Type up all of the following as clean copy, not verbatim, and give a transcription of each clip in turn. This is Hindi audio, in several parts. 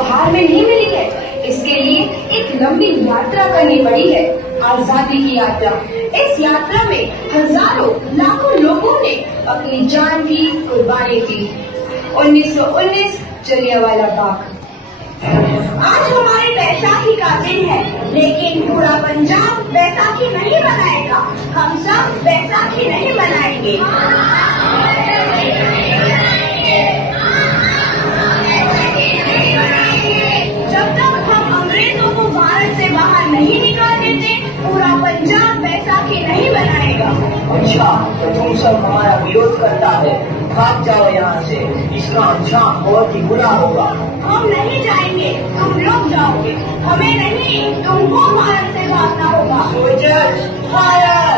उपहार में नहीं मिली है। इसके लिए एक लंबी यात्रा करनी पड़ी है, आजादी की यात्रा। इस यात्रा में हजारों लाखों लोगों ने अपनी जान की कुर्बानी दी। 1919 जलियांवाला बाग। आज हमारे बैसाखी का दिन है, लेकिन पूरा पंजाब बैसाखी नहीं मनाएगा। हम सब बैसाखी नहीं मनाएंगे। जब तक हम अंग्रेजों को भारत से बाहर नहीं निकाल देते, पूरा पंजाब बैसाखी नहीं मनाएगा। अच्छा, तो तुम सब हमारा विरोध करता है, भाग जाओ यहाँ से। इसका अंजाम बहुत ही बुरा होगा। हम नहीं जाएंगे, तुम लोग जाओगे। हमें नहीं, तुमको भारत से भागना होगा। Soldiers, fire!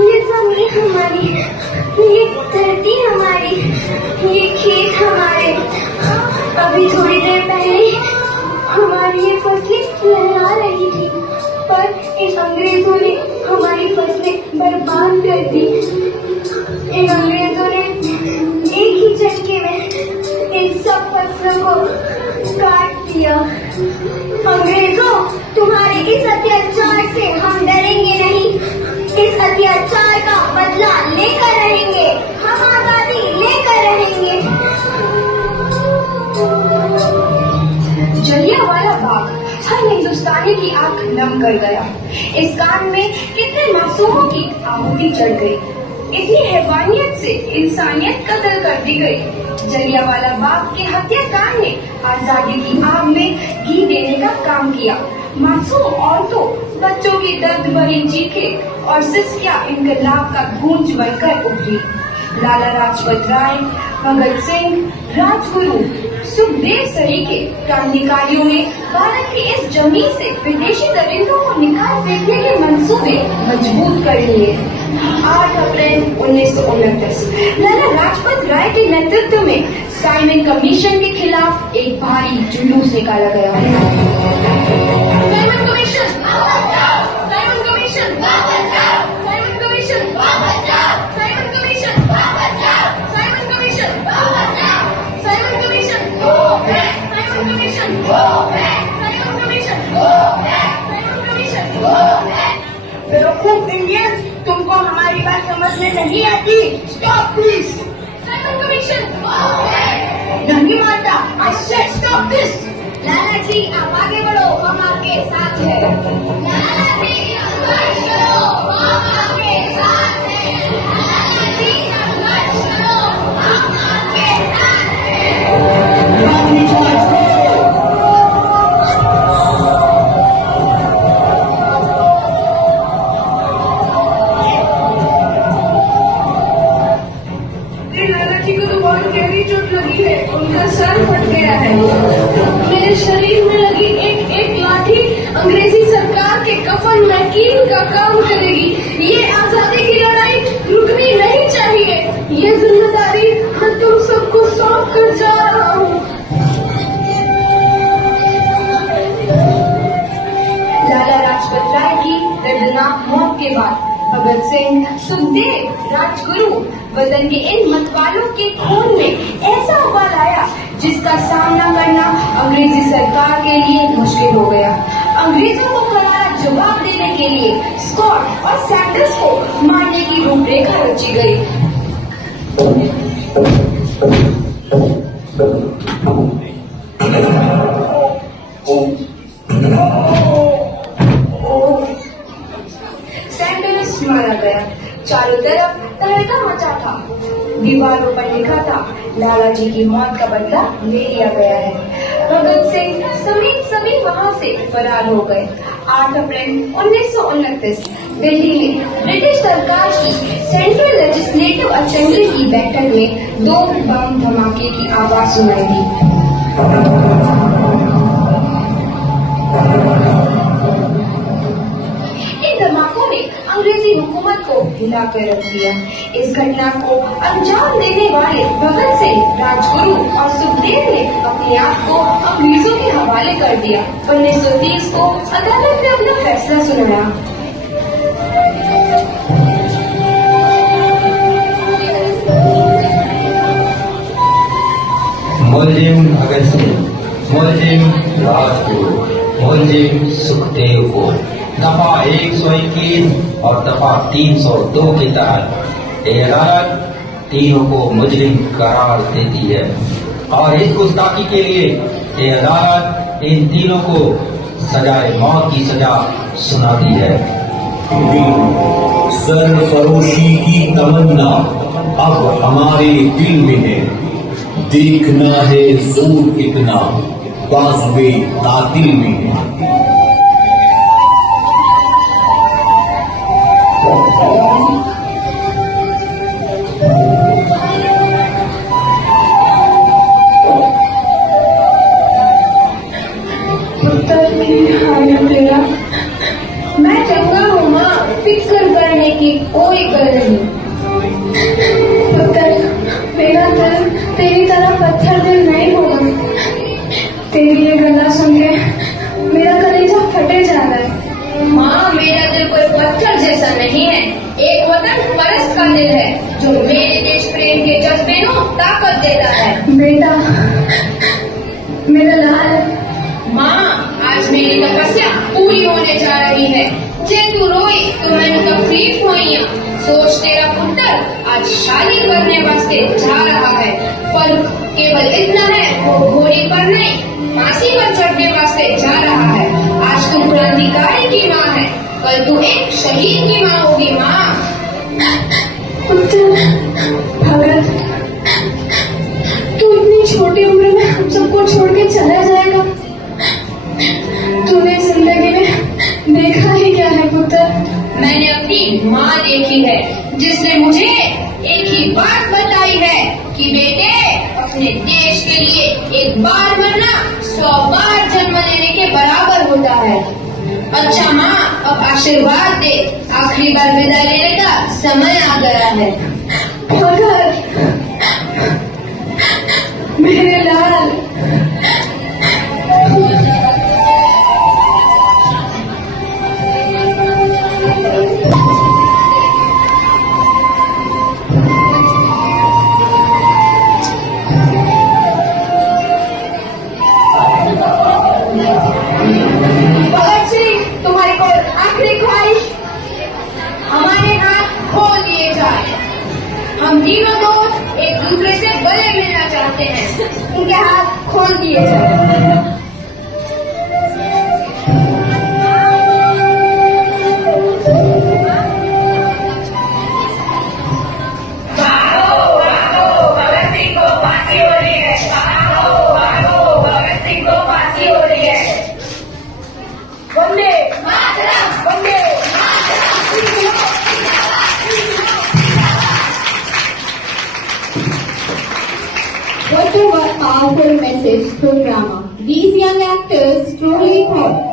ये जमीन हमारी, ये धरती हमारी, ये खेत हमारे। अभी थोड़ी देर पहले हमारी ये फसलें लहरा रही थी, पर इन अंग्रेजों ने हमारी फसलें बर्बाद कर दी। इन अंग्रेजों ने एक ही झटके में इन सब फसलों को काट दिया। अंग्रेजों, तुम्हारे इस अत्याचार से हम डरेंगे नहीं। इस अत्याचार का बदला लेकर रहेंगे। हम आजादी लेकर रहेंगे। जलियांवाला बाग हर हिंदुस्तानी की आंख नम कर गया। इस कांड में कितने मासूमों की आहुति चढ़ गई। इतनी हैवानियत से इंसानियत कत्ल कर दी गई। जलियांवाला बाग के हत्याकांड ने आजादी की आग में घी देने का काम किया। मासूम औरतों, बच्चों की दर्द भरी चीखें और सिसकियां इनकलाब का गूंज बनकर उभरी। लाला लाजपत राय, भगत सिंह, राजगुरु, सुखदेव सरीखे क्रांतिकारियों ने भारत की इस जमीन से विदेशी दरिंदों को निकाल फेंकने के मंसूबे मजबूत कर लिए। 8 अप्रैल 1929 लाला लाजपत राय के नेतृत्व में साइमन कमीशन के खिलाफ एक भारी जुलूस निकाला गया। साइमन कमीशन वापस जाओ! साइमन कमीशन वापस जाओ! साइमन कमीशन वापस जाओ! साइमन कमीशन वापस जाओ! साइमन कमीशन वापस जाओ! Simon Commission go back! Simon Commission go back! Simon Commission go back! Simon Commission go back! बेवकूफ इंडियंस, तुमको हमारी बात समझ में नहीं आती। Stop please. Simon Commission go back! नहीं मानता। I said stop this. Lala ji, आप आगे बढ़ो, हम आपके साथ हैं। लाला जी, संघर्ष करो, हम आपके साथ हैं। लाला जी, संघर्ष करो, हम आपके साथ हैं। लाला जी को तो बहुत गहरी चोट लगी है, उनका सर फट गया है। मेरे शरीर में लगी एक एक लाठी अंग्रेजी सरकार के कफन में कील का काम करेगी। ये आजादी की लड़ाई रुकनी नहीं चाहिए। ये जिम्मेदारी मैं तुम सबको सौंप कर जा रहा हूँ। लाला लाजपत राय की दर्दनाक मौत के बाद भगत सिंह, सुखदेव, राजगुरु, वतन के इन मतवालों के खून में ऐसा उबाल आया जिसका सामना करना अंग्रेजी सरकार के लिए मुश्किल हो गया। अंग्रेजों को करारा जवाब देने के लिए स्कॉट और सैंडर्स को मारने की रूपरेखा रची गई। सैंडर्स मारा गया। चारों तरफ तहलका मचा था। दीवारों पर लिखा था, लाला जी की मौत का बदला ले लिया गया है। भगत सिंह समेत सभी वहां से फरार हो गए। 8 अप्रैल 1929 दिल्ली में ब्रिटिश सरकार की सेंट्रल लेजिस्लेटिव असेंबली की बैठक में 2 बम धमाके की आवाज सुनाई दी। धमाकों ने अंग्रेजी हुकूमत को हिला कर रख दिया। इस घटना को अंजाम देने वाले भगत सिंह, राजगुरु और सुखदेव ने अपनी अपने आप को अंग्रेजों के हवाले कर दिया। 1930 को अदालत ने अपना फैसला सुनाया। मुलजिम भगत सिंह, मुलजिम राजगुरु, मुलजिम सुखदेव को दफा 121 और दफा 302 के तहत ये अदालत तीनों को मुजरिम करार देती है और इस गुस्ताखी के लिए ये अदालत इन तीनों को सजाए मौत की सजा सुनाती है। सरफरोशी की तमन्ना अब हमारे दिल में है, देखना है जोर इतना बाजुए तातिल में है। मैं चंगा हूँ माँ, फिक्र करने की कोई गल नहीं। पुत्र, मेरा दिल तेरी तरह पत्थर दिल नहीं होगा। तेरी ये गला सुन के मेरा कलेजा फटे जा रहा है। माँ, मेरा दिल कोई पत्थर जैसा नहीं है, एक वतन परस्त का दिल है जो मेरे देश प्रेम के जज्बे को ताकत देता है। बेटा, मेरा लाल। माँ, आज मेरी तपस्या पूरी होने जा रही है। जे तू रोई तो मैंने तकलीफ हुई। सोच, तेरा पुत्र आज शादी करने वास्ते जा रहा है। फर्क केवल इतना है, वो घोड़ी पर नहीं फांसी पर चढ़ने वास्ते जा रहा है। आज तुम क्रांतिकारी की माँ है, कल तू एक शहीद की माँ होगी। माँ, पुत्र भगत, तू इतनी छोटी उम्र में हम सबको छोड़ के चला जाएगा। तूने जिंदगी में देखा ही क्या है पुत्र? मैंने अपनी माँ देखी है, जिसने मुझे एक ही बात बताई है कि बेटे, अपने देश के लिए एक बार मरना 100 बार जन्म लेने के बराबर होता है। अच्छा माँ, अब आशीर्वाद दे, आखिरी बार विदा लेने का समय आ गया है। भगत, मेरे लाल। तुम्हारी को आखिरी ख्वाहिश हमारे हाथ खोल दिए जाए। हम तीनों दोस्त एक दूसरे से गले मिलना चाहते हैं, उनके हाथ खोल दिए जाए। What a powerful message from Rama. These young actors truly thought